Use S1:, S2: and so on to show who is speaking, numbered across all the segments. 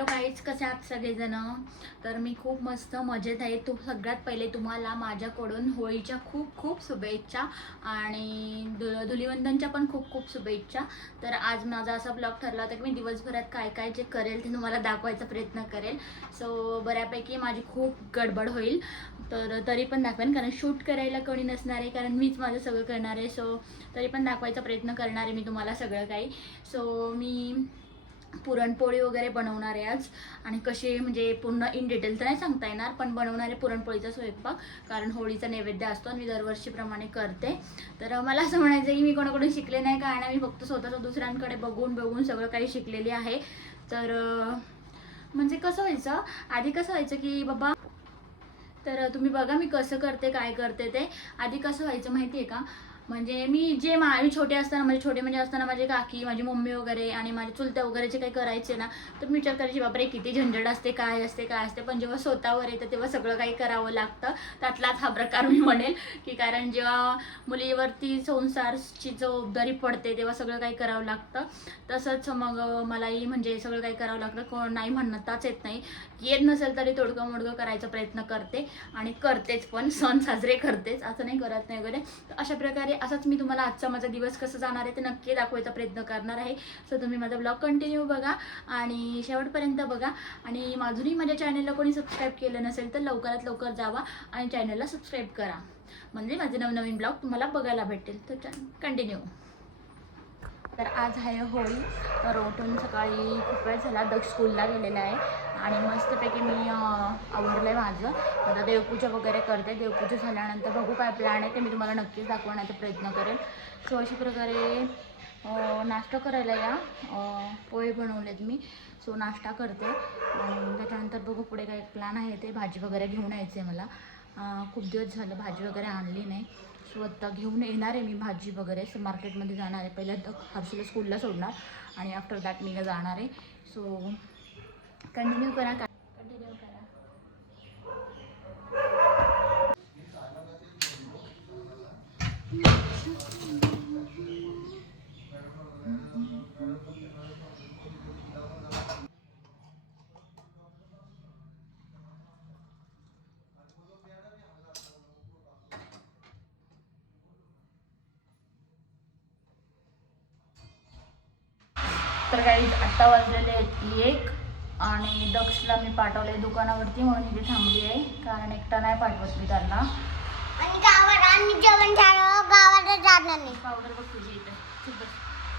S1: Hello काहीच कसे आहात सगळेजण? तर मी खूप मस्त मजेत आहे. तू सगळ्यात पहिले तुम्हाला माझ्याकडून होळीच्या खूप खूप शुभेच्छा आणि धु धुलिवंदनच्या पण खूप खूप शुभेच्छा. तर आज माझा असा ब्लॉग ठरला होता की मी दिवसभरात काय काय जे करेल ते तुम्हाला दाखवायचा प्रयत्न करेल. सो बऱ्यापैकी माझी खूप गडबड होईल. तर तरी पण दाखवेन कारण शूट करायला कोणी नसणार आहे कारण मीच माझं सगळं करणार आहे. सो तरी पण दाखवायचा प्रयत्न करणार आहे मी तुम्हाला सगळं काही. सो मी पुरणपोळी वगैरे बनवणार आहे आज. आणि कशी म्हणजे पूर्ण इन डिटेल तर नाही सांगता येणार पण बनवणार आहे पुरणपोळीचा स्वयंपाक. कारण होळीचा नैवेद्य असतो आणि मी दरवर्षीप्रमाणे करते. तर मला असं म्हणायचं की मी कोणाकडून शिकले नाही काय नाही मी फक्त स्वतःचं दुसऱ्यांकडे बघून बघून सगळं काही शिकलेली आहे. तर म्हणजे कसं व्हायचं? आधी कसं व्हायचं की बाबा तर तुम्ही बघा मी कसं करते काय करते ते. आधी कसं व्हायचं माहिती आहे का? म्हणजे मी जे माझी छोटे असताना म्हणजे छोटे म्हणजे असताना माझे काकी माझी मम्मी वगैरे आणि माझ्या चुलत्या वगैरे जे काही करायचे ना तर मी विचार करायची बापरे किती झंझट असते काय असते काय असते. पण जेव्हा स्वतःवर येतं तेव्हा सगळं काही करावं लागतं. त्यातलाच हा प्रकार मी म्हणेल की कारण जेव्हा मुलीवरती संसारची जबाबदारी पडते तेव्हा सगळं काही करावं लागतं. तसंच मग मलाही म्हणजे सगळं काही करावं लागतं. कोण नाही म्हणताच येत नाही. येत नसेल तरी तोडकं मोडकं करायचा प्रयत्न करते आणि करतेच पण. सण साजरे करतेच. असं नाही करत नाही वगैरे. अशा प्रकारे असाच मी तुम्हाला आजचा माझा दिवस कसं जाणार आहे ते नक्की दाखवायचा प्रयत्न करणार आहे. सो तुम्ही माझा ब्लॉग कंटिन्यू बघा आणि शेवटपर्यंत बघा. आणि अजूनही माझ्या चॅनलला कोणी सबस्क्राईब केलं नसेल तर लवकरात लवकर जावा आणि चॅनलला सबस्क्राईब करा. म्हणजे माझे नवनवीन ब्लॉग तुम्हाला बघायला भेटेल. तर कंटिन्यू तर आज आहे होळी. तर उठून सकाळी खूप वेळ झाला. दक्ष स्कूलला गेलेला आहे. आणि मस्तपैकी मी आवरलं आहे माझं. आता देवपूजा वगैरे करते. देवपूजा झाल्यानंतर बघू काय प्लॅन आहे ते मी तुम्हाला नक्कीच दाखवण्याचा प्रयत्न करेन. सो अशा प्रकारे नाश्ता करायला या. पोहे बनवलेत मी. सो नाश्ता करते. आणि त्याच्यानंतर बघू पुढे काय प्लॅन आहे ते. भाजी वगैरे घेऊन यायचे मला. खूप दिवस झालं भाजी वगैरे आणली नाही. सो आत्ता घेऊन येणार आहे मी भाजी वगैरे. सो मार्केटमध्ये जाणार आहे. पहिल्या हर्षला स्कूलला सोडणार. आणि आफ्टर दॅट मी जाणार आहे. सो कंटिन्यू करा कंटिन्यू करा. तर काही आत्ता वाजलेले आहेत एक आणि दक्षला मी पाठवले दुकानावरती म्हणून इथे थांबली आहे. कारण एकटा नाही पाठवत मी त्यांना. पावडर बघ तुझी इथे.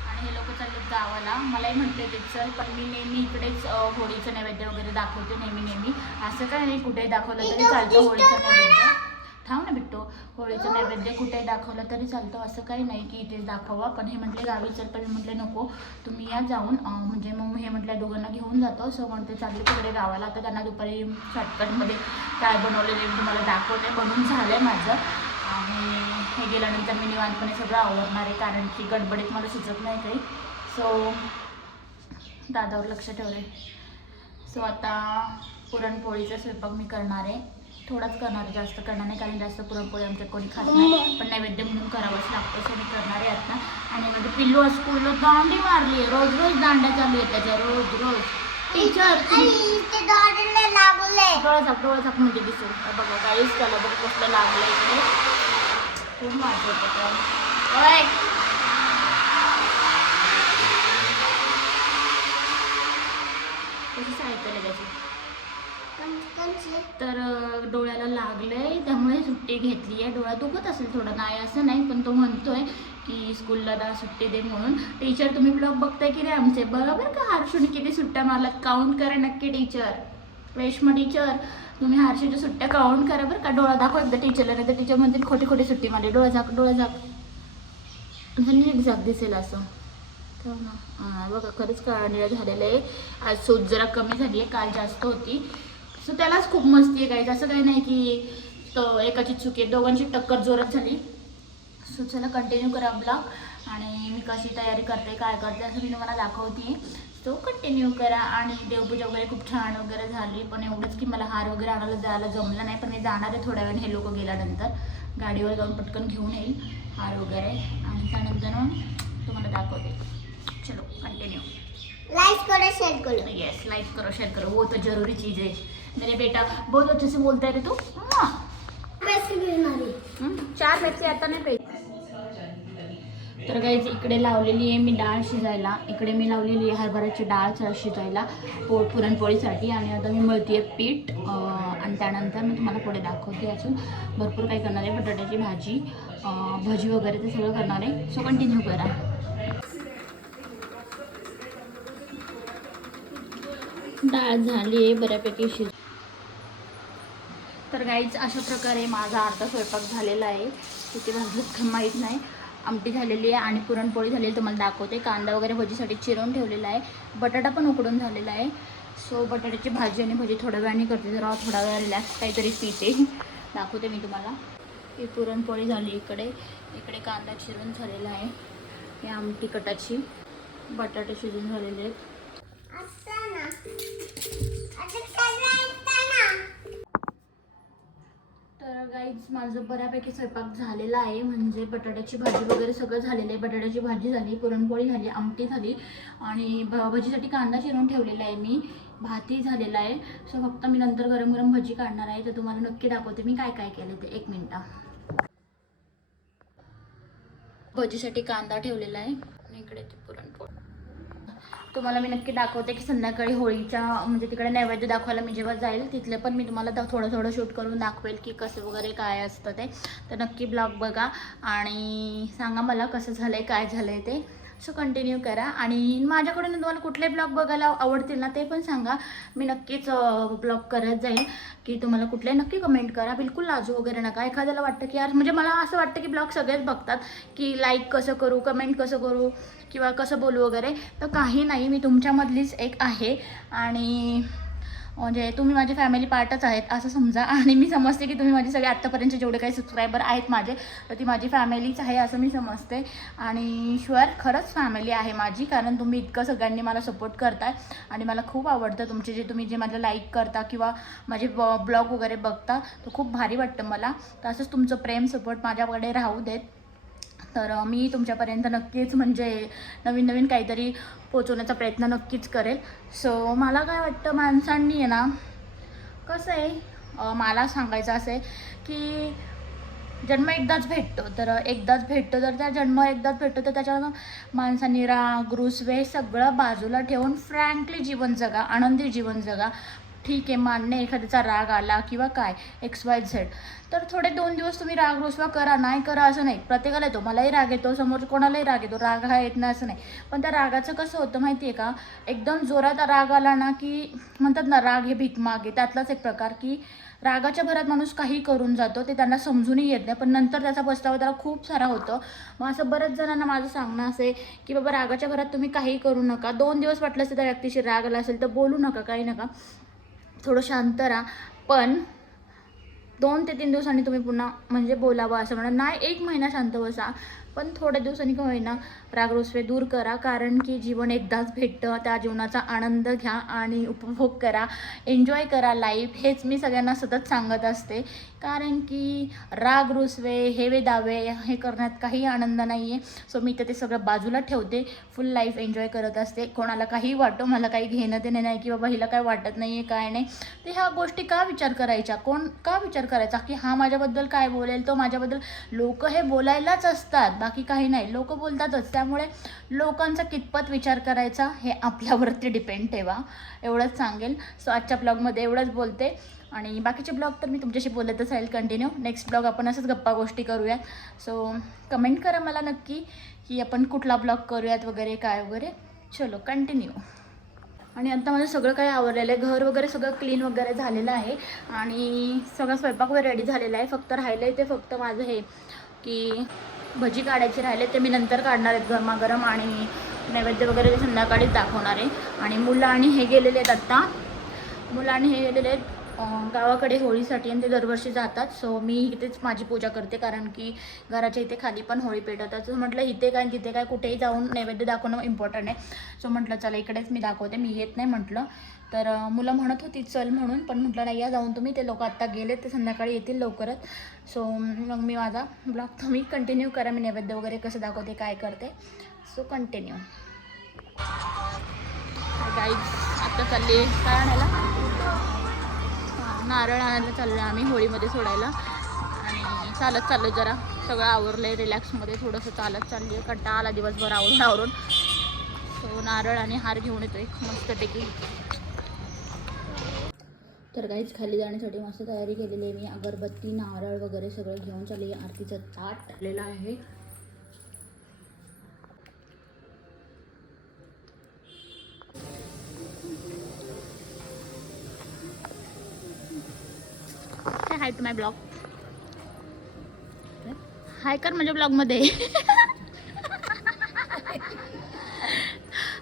S1: आणि हे लोक चाललेत गावाला. मलाही म्हटले ते चल पण मी नेहमी इकडेच होळीचं नैवेद्य वगैरे दाखवते नेहमी नेहमी. असं काय नाही कुठेही दाखवलं तरी चालतं होळीचं नैवेद्य. थांब ना बिट्टो. होळीचं नैवेद्य कुठे दाखवलं तरी चालतं. असं काही नाही की इथेच दाखवा. पण हे म्हटले गावी चल पण मी म्हटले नको. तुम्ही या जाऊन म्हणजे मग हे म्हटलं दोघांना घेऊन जातो. सो म्हणते चालले तिकडे गावाला. तर त्यांना दुपारी शॉर्टकटमध्ये काय बनवलेले तुम्हाला दाखवते. बनवून झालं आहे माझं. आणि हे गेल्यानंतर मी निवांतपणे सगळं आवडणार आहे. कारण की गडबडीत मला सुचत नाही काही. सो दादावर लक्ष ठेवले सो आता पुरणपोळीचा स्वयंपाक मी करणार आहे. थोडाच करणार जास्त करणार नाही कारण जास्त पुरणपोळी आमच्या कोणी खात नाही. पण नैवेद्य म्हणून करावंच लागतं सो मी करणार आहे आता. आणि माझं पिल्लू स्कूलला दांडी मारली रोज रोज दांड्या चालू आहेत त्याच्या रोज रोज. टीचर
S2: आणि ते डॉक्टरला लागले
S1: डोळा झाक डोळा झाक म्हणजे तर बघा काहीच त्याला बघ कसलं लागलं इकडे. खूप माझं होतं ओय! कशी सायकल आहे त्याची तर डोळ्याला लागलंय त्यामुळे सुट्टी घेतली आहे. डोळा दुखत असेल थोडं. नाही असं नाही पण तो म्हणतोय की स्कूलला ना सुट्टी दे म्हणून. टीचर तुम्ही ब्लॉग बघताय की नाही आमचे? बरोबर का हर्षून किती सुट्ट्या मारलात काउंट करा नक्की टीचर रेश्मा टीचर तुम्ही हर्षूच्या सुट्ट्या काउंट करा बरं का. डोळा दाखव एकदा टीचरला नाही तर टीचर म्हणतील खोटी खोटी सुट्टी मारली. डोळा झाक डोळा झाक. नीट झाक दिसेल असं. हो तर हां बघा खरंच काळा निळा झालेलं आहे. आज सूज जरा कमी झाली आहे. काल जास्त होती. सो त्यालाच खूप मस्ती आहे काही असं काही नाही की तो एकाची चुकी आहे. दोघांची टक्कर जोरात झाली. सो चला कंटिन्यू करा ब्लॉग आणि मी कशी तयारी करते काय करते असं मी तुम्हाला दाखवते सो कंटिन्यू करा. आणि देवपूजा वगैरे खूप छान वगैरे झाली. पण एवढंच की मला हार वगैरे आणायला जायला जमलं नाही. पण मी जाणार आहे थोड्या वेळाने हे लोक गेल्यानंतर गाडीवर जाऊन पटकन घेऊन येईल हार वगैरे. आणि त्यानंतर मग तुम्हाला दाखवते. चलो कंटिन्यू
S2: लाइक करो शेयर करो.
S1: यस लाइक करो शेयर करो. वो तो जरूरी चीज़ है मेरे बेटा बहुत अच्छे से बोलता है रे तू। चार पेप्सी आता नाही पाहिजे तर गाईज इकडे लावलेली आहे मी डाळ शिजायला. इकडे मी लावलेली आहे हरभऱ्याची डाळ शिजायला पो पुरणपोळीसाठी. आणि आता मी मळती आहे पीठ आणि त्यानंतर मी तुम्हाला पुढे दाखवते अजून. भरपूर काही करणार आहे बटाट्याची भाजी भजी वगैरे ते सगळं करणार आहे. सो कंटिन्यू करा. डाळ झाली आहे बऱ्यापैकी शिज तर गाईच अशा प्रकारे माझा अर्धा स्वयंपाक झालेला आहे. किती भाजत का माहीत नाही. आमटी झालेली आहे आणि पुरणपोळी झालेली तुम्हाला दाखवते. कांदा वगैरे भजीसाठी चिरून ठेवलेला आहे. बटाटा पण उकडून झालेला आहे. सो बटाट्याची भाजी आणि भजी थोड्या वेळाने करते जरा थोडा वेळ रिलॅक्स काहीतरी पिते. दाखवते मी तुम्हाला. ही पुरणपोळी झाली इकडे. इकडे कांदा चिरून झालेला आहे. ही आमटी कटाची. बटाटे शिजून झालेले आहेत
S2: असताना आता सगळं असताना
S1: तर गाईज माझं बऱ्यापैकी स्वयंपाक झालेला आहे. म्हणजे बटाट्याची भाजी वगैरे सगळं झालेलं आहे. बटाट्याची भाजी झाली पुरणपोळी झाली आमटी झाली आणि भ भजीसाठी कांदा चिरून ठेवलेला आहे मी. भातही झालेला आहे. सो फक्त मी नंतर गरम गरम भजी काढणार आहे. तर तुम्हाला नक्की दाखवते मी काय काय केलं ते. एक मिनटा. भजीसाठी कांदा ठेवलेला आहे. आणि इकडे ते पुरणपोळी. तुम्हाला मी नक्की दाखवते की संध्याकाळी होळीच्या म्हणजे तिकडे नैवेद्य दाखवायला मी जेव्हा जाईल तिथले पण मी तुम्हाला दा- थोडं थोडं शूट करून दाखवेल की कसं वगैरे काय असतं ते. तर नक्की ब्लॉग बघा आणि सांगा मला कसं झालं आहे काय झालं आहे ते. सो कंटिन्यू करा. आणि माझ्याकडून तुम्हाला कुठले ब्लॉग बघायला आवडतील ना ते पण सांगा. मी नक्कीच ब्लॉग करत जाईल. की तुम्हाला कुठले नक्की कमेंट करा. बिलकुल लाजू वगैरे नका. एखाद्याला वाटतं की यार म्हणजे मला असं वाटतं की ब्लॉग सगळेच बघतात. की लाईक कसं करू कमेंट कसं करू. किंवा कसं बोलू वगैरे तर काही नाही. मी तुमच्यामधलीच एक आहे. आणि म्हणजे तुम्ही माझी फॅमिली पार्टच आहेत असं समजा. आणि मी समजते की तुम्ही माझे सगळे आत्तापर्यंतचे जेवढे काही सबस्क्रायबर आहेत माझे तर ती माझी फॅमिलीच आहे असं मी समजते. आणि शुअर खरंच फॅमिली आहे माझी कारण तुम्ही इतकं सगळ्यांनी मला सपोर्ट करताय. आणि मला खूप आवडतं तुमचे जे तुम्ही जे माझं लाईक करता किंवा माझे ब्लॉग वगैरे बघता तर खूप भारी वाटतं मला. तर असंच तुमचं प्रेम सपोर्ट माझ्याकडे राहू देत. तर मी तुमच्यापर्यंत नक्कीच म्हणजे नवीन नवीन काहीतरी पोचवण्याचा प्रयत्न नक्कीच करेल. सो मला काय वाटतं माणसांनी आहे ना कसं आहे मला सांगायचं असं आहे की जन्म एकदाच भेटतो. तर एकदाच भेटतो तर त्या जन्म एकदाच भेटतो तर त्याच्यावर माणसांनी राग रुसवे सगळं बाजूला ठेवून फ्रँकली जीवन जगा आनंदी जीवन जगा. ठीक आहे मान्य एखाद्याचा राग आला किंवा काय एक्स वाय झेड तर थोडे दोन दिवस तुम्ही राग रुसवा करा नाही करा असं नाही. प्रत्येकाला येतो मलाही राग येतो समोर कोणालाही राग येतो राग हा येत नाही असं नाही. पण त्या रागाचं कसं होतं माहिती आहे का? एकदम जोरात राग आला ना की म्हणतात ना राग हे भीक मागे. त्यातलाच एक प्रकार की रागाच्या भरात माणूस काही करून जातो ते त्यांना समजूनही येत नाही. पण नंतर त्याचा पस्तावा त्याला खूप सारा होतो. मग असं बऱ्याच जणांना माझं सांगणं असे की बाबा रागाच्या भरात तुम्ही काही करू नका. दोन दिवस वाटलं असेल त्या व्यक्तीशी राग आला असेल तर बोलू नका काही नका. थोडं शांत राहा. पण दोन ते तीन दिवसांनी तुम्ही पुन्हा म्हणजे बोलावं असं म्हणा. नाही एक महिना शांत बसा. पण थोड्या दिवसांनी का होईना रागरोसवे दूर करा. कारण की जीवन एकदाच भेटतं. त्या जीवनाचा आनंद घ्या आणि उपभोग करा. एन्जॉय करा लाईफ हेच मी सगळ्यांना सतत सांगत असते. कारण की राग रुसवे हेवे दावे हे करण्यात काही आनंद नाही आहे सो मी तर ते सगळं बाजूला ठेवते. फुल लाईफ एन्जॉय करत असते. कोणाला काही वाटो मला काही घेणं देणं नाही की बाबा हिला काय वाटत नाही आहे काय नाही. ते ह्या गोष्टी का विचार करायच्या? कोण का विचार करायचा? की हा माझ्याबद्दल काय बोलेल? तो माझ्याबद्दल लोक हे बोलायलाच असतात. बाकी काही नाही. लोक बोलतातच. त्यामुळे लोकांचा कितपत विचार करायचा हे आपल्यावरती डिपेंड ठेवा. एवढंच सांगेल. सो आजच्या ब्लॉगमध्ये एवढंच बोलते. आणि बाकीचे ब्लॉग तर मी तुमच्याशी बोलतच राहील कंटिन्यू नेक्स्ट ब्लॉग आपण असंच गप्पा गोष्टी करूयात. सो कमेंट करा मला नक्की की आपण कुठला ब्लॉग करूयात वगैरे काय वगैरे. चलो कंटिन्यू आणि आता माझं सगळं काही आवरलेलं आहे. घर वगैरे सगळं क्लीन वगैरे झालेलं आहे. आणि सगळा स्वयंपाक वगैरे रेडी झालेला आहे. फक्त राहिलं आहे ते फक्त माझं हे की भजी काढायची राहिले ते मी नंतर काढणार आहेत गरमागरम आणि नैवेद्य वगैरे ते संध्याकाळीच दाखवणार आहे. आणि मुलं आणि हे गेलेले आहेत आत्ता मुलं आणि हे गेलेले आहेत गावाकडे होळीसाठी आणि ते दरवर्षी जातात. सो मी इथेच माझी पूजा करते कारण की घराच्या इथे खाली पण होळी पेटवतात. सो म्हटलं इथे काय तिथे काय कुठेही जाऊन नैवेद्य दाखवणं इम्पॉर्टंट आहे. सो म्हटलं चला इकडेच मी दाखवते. मी येत नाही म्हटलं. तर मुलं म्हणत होती चल म्हणून पण म्हटलं नाही या जाऊन तुम्ही. ते लोक आत्ता गेले ते संध्याकाळी येतील लवकरच. सो मग मी माझा ब्लॉग तुम्ही कंटिन्यू करा. मी नैवेद्य वगैरे कसं दाखवते काय करते. सो कंटिन्यू गाईज आत्ता चालली काय आणायला? नारळ आणायला चाललो आम्ही होळीमध्ये सोडायला. आणि चालत चाललो जरा. सगळं आवरलं आहे रिलॅक्समध्ये थोडंसं चालत चालली आहे. कंटाळा आला दिवसभर आवरून आवरून सो नारळ आणि हार घेऊन येतो एक मस्त मस्तपैकी तर काहीच खाली जाण्यासाठी मस्त तयारी केलेली आहे मी. अगरबत्ती नारळ वगैरे सगळं घेऊन चालली आरतीचं ताट आलेलं आहे. हाय टू माय ब्लॉग हाय कर माझ्या ब्लॉगमध्ये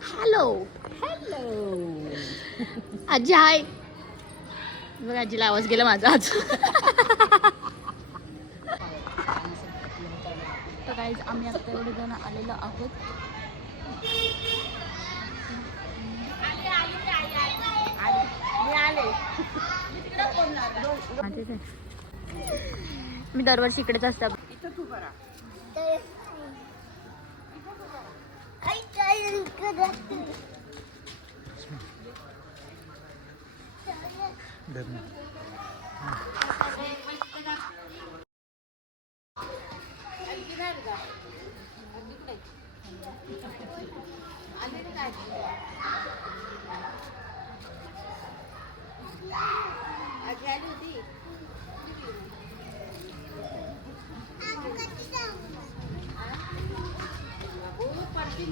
S1: हॅलो हॅलो आजी हाय बघ आजीला आवाज गेला माझा आज. तर काहीच आम्ही आता एवढे जण आलेलो आहोत. मी दरवर्षी इकडेच असते.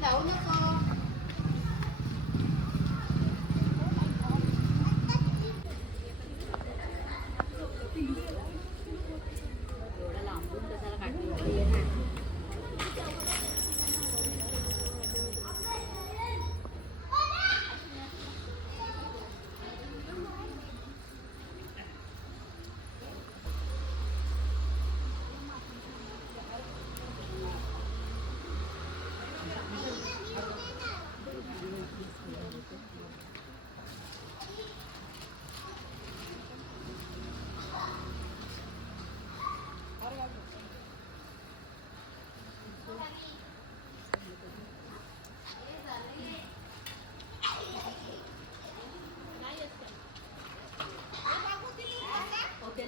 S2: เด๋านะคะ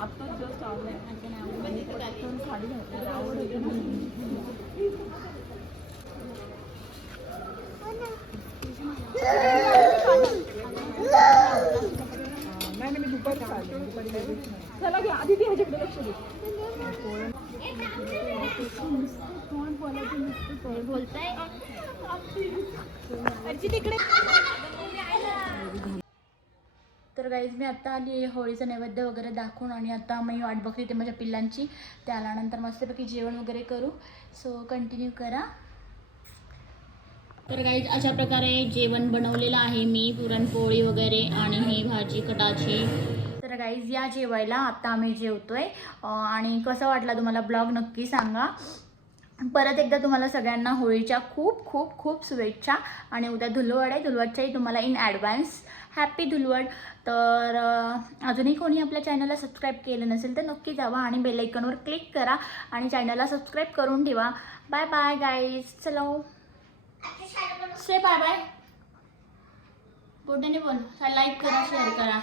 S2: आत्ताच जस्ट आवडलाय साडी घातली आवड नाही नाही मी दुपारी दुपारी चला घ्या आधी ती ह्याच्याकडे लक्ष दे.
S1: तर गाईज मी आत्ता आली होळीचं नैवेद्य वगैरे दाखवून आणि आता मी वाट बघते ते माझ्या पिल्लांची. ते आल्यानंतर मस्तपैकी जेवण वगैरे करू. सो कंटिन्यू करा. तर गाईज अशा प्रकारे जेवण बनवलेलं आहे मी पुरणपोळी वगैरे आणि ही भाजी कटाची. तर गाईज या जेवायला आता आम्ही जेवतोय. आणि कसं वाटला तुम्हाला ब्लॉग नक्की सांगा. परत एकदा तुम्हाला सगळ्यांना होळीच्या खूप खूप खूप शुभेच्छा. आणि उद्या धुलवड आहे. धुलवडच्याही तुम्हाला इन ॲडव्हान्स हॅपी धुलवड. तर अजूनही कोणी आपल्या चॅनलला सबस्क्राईब केलं नसेल तर नक्की जावा आणि बेलायकनवर क्लिक करा आणि चॅनलला सबस्क्राईब करून ठेवा. बाय बाय गाईज चलो से बाय बाय बोटाने बोल. लाईक करा शेअर करा.